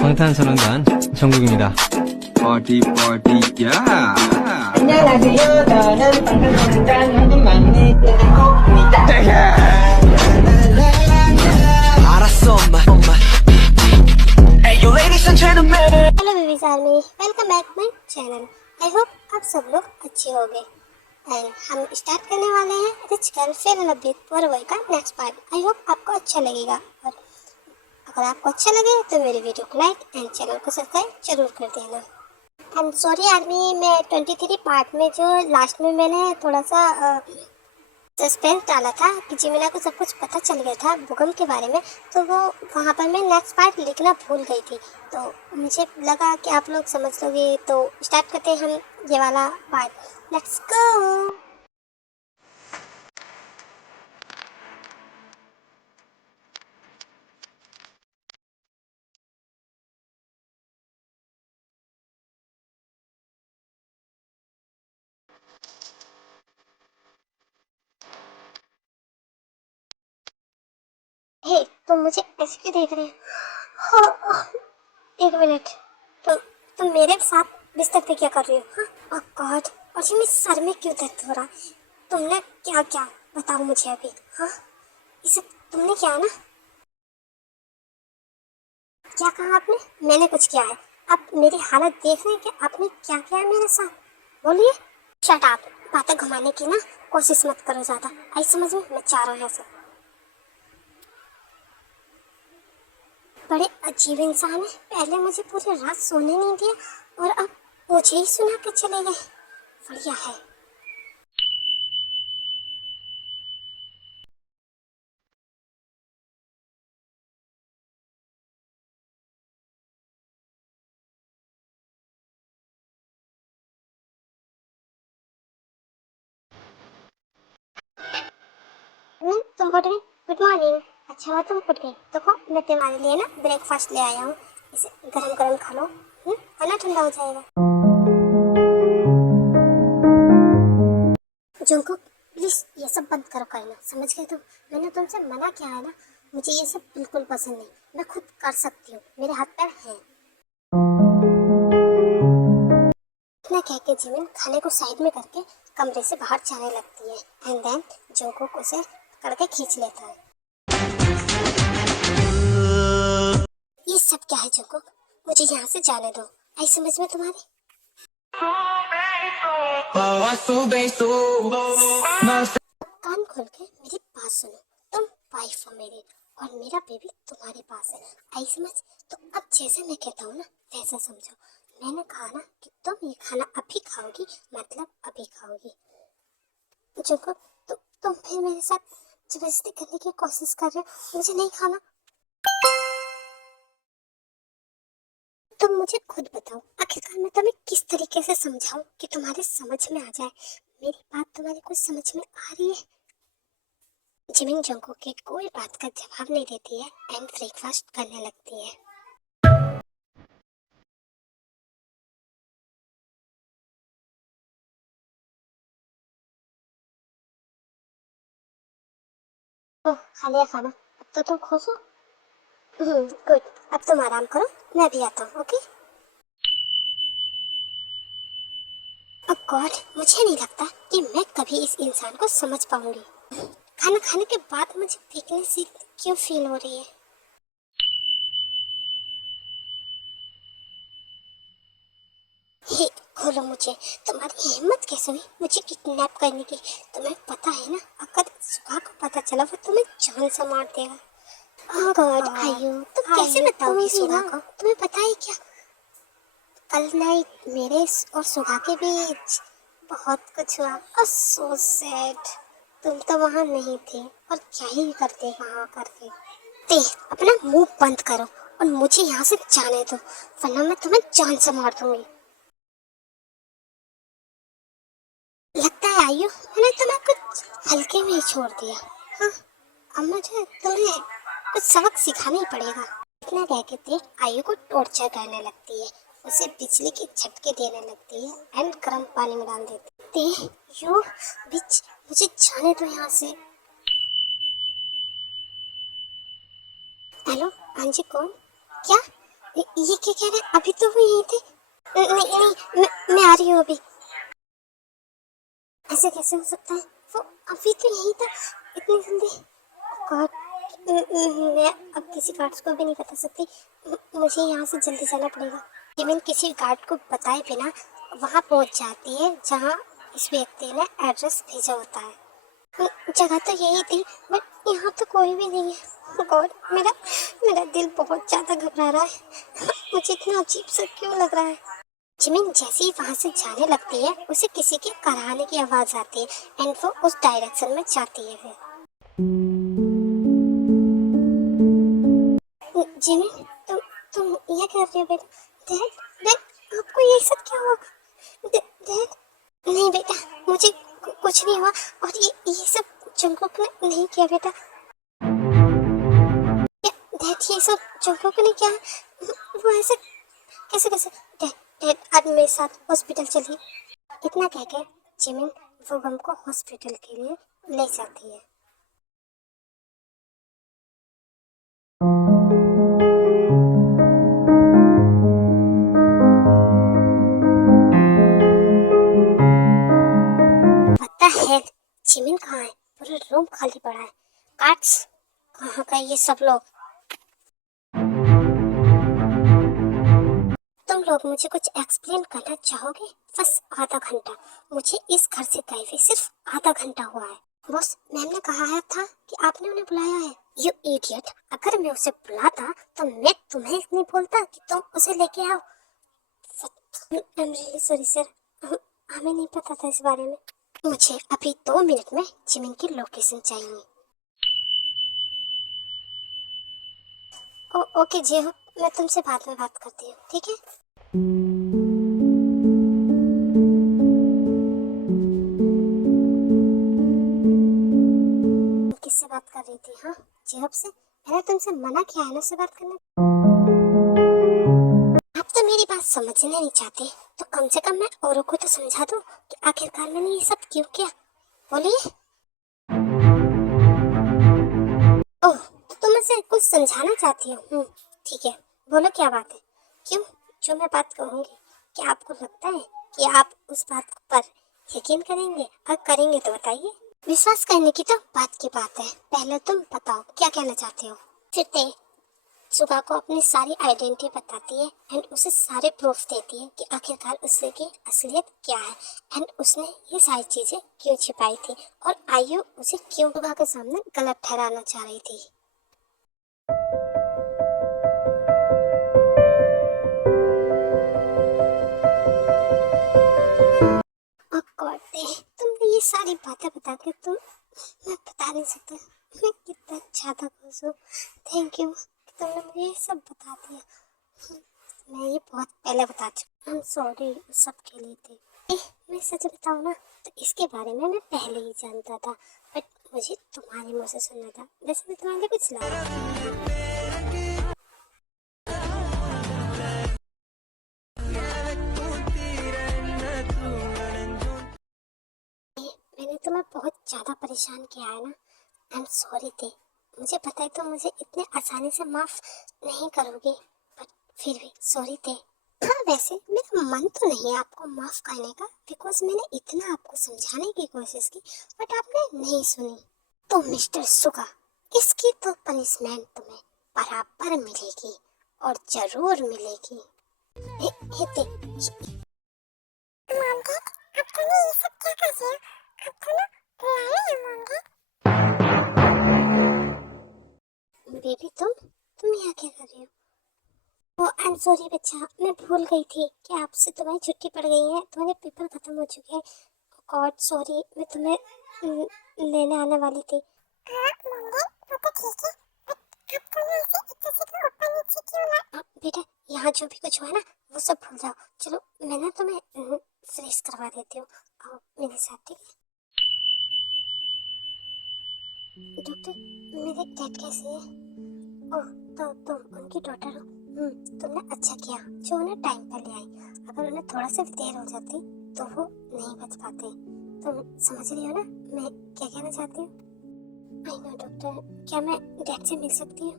방탄소년단 정국입니다. Party, party, yeah. 안녕하세요. 저는 방탄소년단 한국 막내 떼국입니다. 알았어, 엄마. Hey, yo, ladies and gentlemen. Hello babies army, welcome back my channel. I hope आप सब लोग अच्छे होंगे and हम स्टार्ट करने वाले हैं रिच गर्ल फेयर लवली पोरवॉय का नेक्स्ट पार्ट। आई होप आपको अच्छा लगेगा और अगर आपको अच्छा लगे तो मेरे वीडियो को लाइक एंड चैनल को सब्सक्राइब जरूर कर देना। एंड सॉरी आर्मी, मैं 23 पार्ट में जो लास्ट में मैंने थोड़ा सा सस्पेंस डाला था कि जिमिना को सब कुछ पता चल गया था भूकंप के बारे में, तो वो वहाँ पर मैं नेक्स्ट पार्ट लिखना भूल गई थी। तो मुझे लगा कि आप लोग समझ लोगे, तो स्टार्ट करते हैं हम ये वाला पार्ट। Let's go. हे, तुम मुझे ऐसे क्यों देख रहे हो? हाँ, एक मिनट। तुम मेरे साथ बिस्तर पे क्या कर रही हो? हाँ, ओह गॉड, और ये मेरे सर में क्यों दर्द हो रहा है? तुमने क्या क्या बताओ मुझे अभी। हाँ, इसे तुमने क्या ना, क्या कहा आपने? मैंने कुछ किया है? आप मेरी हालत देख रहे हैं कि आपने क्या किया है मेरे साथ? बोलिए। शट अप, बातें घुमाने की ना कोशिश मत करो ज्यादा। आई समझ में, मैं चाह रहा हूँ ऐसे। बड़े अजीब इंसान है, पहले मुझे पूरी रात सोने नहीं दिया और अब मुझे ही सुना के चले गए। बढ़िया है। तुम उठ गई? Good morning. अच्छा हुआ तुम उठ गई। देखो, मैं तुम्हारे लिए ना ब्रेकफास्ट ले आया हूँ, इसे गरम गरम खा लो, वरना ठंडा हो जाएगा। जंकुक, प्लीज ये सब बंद करो करना, समझ गए तुम? मैंने तुमसे मना किया है ना, मुझे ये सब बिल्कुल पसंद नहीं। मैं खुद कर सकती हूँ, मेरे हाथ पैर हैं। इतना कह के जिमिन खाने को साइड में करके कमरे से बाहर जाने लगती है एंड देन जंकुक उसे पकड़ के खींच लेता है। ये सब क्या है जंकुक? मुझे यहाँ से जाने दो। आई समझ में तुम्हारी? कान खोल के मेरी बात सुनो। तुम वाइफ हो मेरी और मेरा बेबी तुम्हारे पास है। आई समझ? तो अब जैसे मैं कहता हूँ ना वैसा समझो। मैंने कहा ना कि तुम ये खाना अभी खाओगी, मतलब अभी खाओगी। जंकुक, तुम फिर मेरे साथ जबरदस्ती करने की कोशिश कर रहे हो। मुझे नहीं खाना। तुम मुझे खुद बताओ, आखिरकार मैं तुम्हें किस तरीके से समझाऊं कि तुम्हारे समझ में आ जाए? मेरी बात तुम्हारे कुछ समझ में आ रही है? जिमिन जंकुक की कोई बात का जवाब नहीं देती है एंड ब्रेकफास्ट करने लगती है। ओह, खा लिया खाना? अब तो तुम खुश हो? गुड। अब तुम आराम करो, मैं भी आता हूँ। ओके? अब गॉड, मुझे नहीं लगता कि मैं कभी इस इंसान को समझ पाऊंगी। खाना खाने के बाद मुझे वीकनेस सी क्यों फील हो रही है? हे, खोलो मुझे। तुम्हारी हिम्मत कैसे हुई मुझे किडनैप करने की? तुम्हें पता है ना, अगर सुगा को पता चला वो तुम्हें जान से मार देगा। ओह गॉड, आयु, तुम कैसे बताओगी सुगा को? तुम्हें पता है क्या, कल नाइट मेरे और सुगा के बीच बहुत कुछ हुआ और सो सैड। तुम तो वहाँ नहीं थे और क्या ही करते वहाँ करके। ते, अपना मुंह बंद करो और मुझे यहाँ से जाने दो, वरना मैं तुम्हें जान से मार दूंगी। लगता है आयु, मैंने तुम्हें कुछ हल्के में ही छोड़ दिया। हाँ, अब मुझे तुम्हें कुछ सबक सिखाना ही पड़ेगा। इतना कह के ते आयु को टॉर्चर करने लगती है, उसे बिजली के झटके देने लगती है एंड गर्म पानी में डाल देती है। यू बिच, मुझे जाने दो यहाँ से। हेलो, हाँ जी, कौन? क्या ये क्या कह रहे हैं? अभी तो वो यहीं थे। नहीं नहीं, मैं आ रही हूँ अभी। ऐसे कैसे हो सकता है? वो अभी तो यहीं था, इतनी जल्दी। गॉड, मैं अब किसी गार्ड्स को भी नहीं बता सकती। मुझे यहाँ से जल्दी जाना पड़ेगा। जिमिन किसी गार्ड को बताए बिना वहाँ पहुँच जाती है जहाँ इस व्यक्ति ने एड्रेस भेजा होता है। जगह तो यही थी, बट यहाँ तो कोई भी नहीं है। गॉड, मेरा मेरा दिल बहुत ज़्यादा घबरा रहा है। मुझे इतना अजीब सा क्यों लग रहा है? जिमिन जैसे ही वहाँ से जाने लगती है, उसे किसी के कराहने की आवाज़ आती है एंड वो उस डायरेक्शन में जाती है। फिर जिमिन, तुम ये कर रहे हो बेटा? डैड, डैड, आपको ये सब क्या हुआ? डैड, नहीं बेटा, मुझे कुछ नहीं हुआ। और ये सब जंगकुक ने नहीं किया बेटा। डैड, ये सब जंगकुक ने किया? वो ऐसे कैसे कैसे? डैड, डैड, आज मेरे साथ हॉस्पिटल चलिए। इतना कहकर जिमिन वो गम को हॉस्पिटल के लिए ले जाती है। पता है जिमिन कहाँ है? पूरा रूम खाली पड़ा है। कार्ड्स कहाँ का ये सब लोग? तुम लोग मुझे कुछ एक्सप्लेन करना चाहोगे? बस आधा घंटा। मुझे इस घर से गए हुए सिर्फ आधा घंटा हुआ है। बॉस, मैम ने कहा था कि आपने उन्हें बुलाया है। यू इडियट, अगर मैं उसे बुलाता तो मैं तुम्हें नहीं बोलता कि तुम उसे लेके आओ। I am really sorry sir, हमें नहीं पता था इस बारे में। मुझे अभी 2 मिनट में जिमिन की लोकेशन चाहिए। ओके जी, मैं तुमसे बाद में बात करती हूँ, ठीक है? किससे बात कर रही थी? हाँ, जेहब से। मैंने तुमसे मना किया है ना उससे बात करने। आप तो मेरी बात समझने नहीं चाहते, तो कम से कम मैं औरों को तो समझा दूं कि आखिरकार मैंने ये सब क्यों किया। बोलिए। ओह, तो तुम मुझे कुछ समझाना चाहती हो? ठीक है, बोलो क्या बात है? क्यों, जो मैं बात कहूँगी, क्या आपको लगता है कि आप उस बात पर यकीन करेंगे? अगर करेंगे तो बताइए। विश्वास करने की तो बात की बात है, पहले तुम बताओ क्या कहना चाहते हो। फिर ते सुगा को अपनी सारी आइडेंटिटी बताती है एंड उसे सारे प्रूफ देती है कि आखिरकार उसकी असलियत क्या है एंड उसने ये सारी चीजें क्यों छिपाई थी और आयु उसे क्यों सुगा के सामने गलत ठहराना चाह रही थी। तुमने ये सारी बातें बता के तुम, मैं बता नहीं सकता मैं कितना ज्यादा खुश हूँ। थैंक यू, तुमने मुझे ये सब बता दिया। मैं ये बहुत पहले बता चुका। आई एम सॉरी उस सब के लिए थे। मैं सच बताऊँ ना तो इसके बारे में मैं पहले ही जानता था, बट मुझे तुम्हारे मुँह से सुनना था। वैसे मैं तुम्हारे लिए कुछ लाया। मैंने तुम्हें बहुत ज़्यादा परेशान किया है ना। आई एम सॉरी थे। मुझे पता है तुम मुझे इतने आसानी से माफ़ नहीं करोगे, बट फिर भी सॉरी थे। हाँ, वैसे मेरा मन तो नहीं है आपको माफ़ करने का, बिकॉज मैंने इतना आपको समझाने की कोशिश की बट आपने नहीं सुनी। तो मिस्टर सुगा, इसकी तो पनिशमेंट तुम्हें बराबर मिलेगी और ज़रूर मिलेगी। बेबी, तुम यहाँ क्या कर रही हो? आई एम सॉरी बच्चा, मैं भूल गई थी कि आपसे तुम्हारी छुट्टी पड़ गई है, तुम्हारे पेपर खत्म हो चुके हैं। गॉड सॉरी, मैं तुम्हें लेने आने वाली थी। बेटा, यहाँ जो भी कुछ हुआ है ना वो सब भूल जाओ। चलो मैं ना तुम्हें फ्रेश करवा देती हूँ, आओ मेरे साथ, ठीक है? डॉक्टर, मेरे डैड कैसे है? ओह, तो तुम उनकी डॉटर हो। तुमने अच्छा किया जो उन्हें टाइम पर ले आई। अगर उन्हें थोड़ा सा भी देर हो जाती तो वो नहीं बच पाते। तुम समझ रही हो ना मैं क्या कहना चाहती हूँ? आई नो डॉक्टर, क्या मैं डैड से मिल सकती हूँ?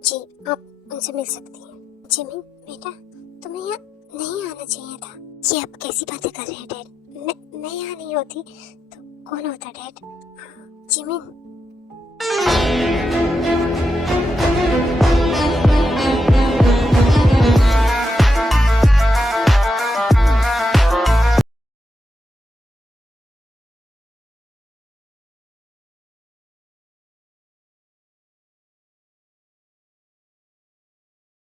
जी, आप उनसे मिल सकती हैं। जिमिन बेटा, तुम्हें यहाँ नहीं आना चाहिए था। ये अब कैसी बातें कर रहे हैं डैड? मैं यहाँ नहीं होती तो कौन होता डैड? जिमिन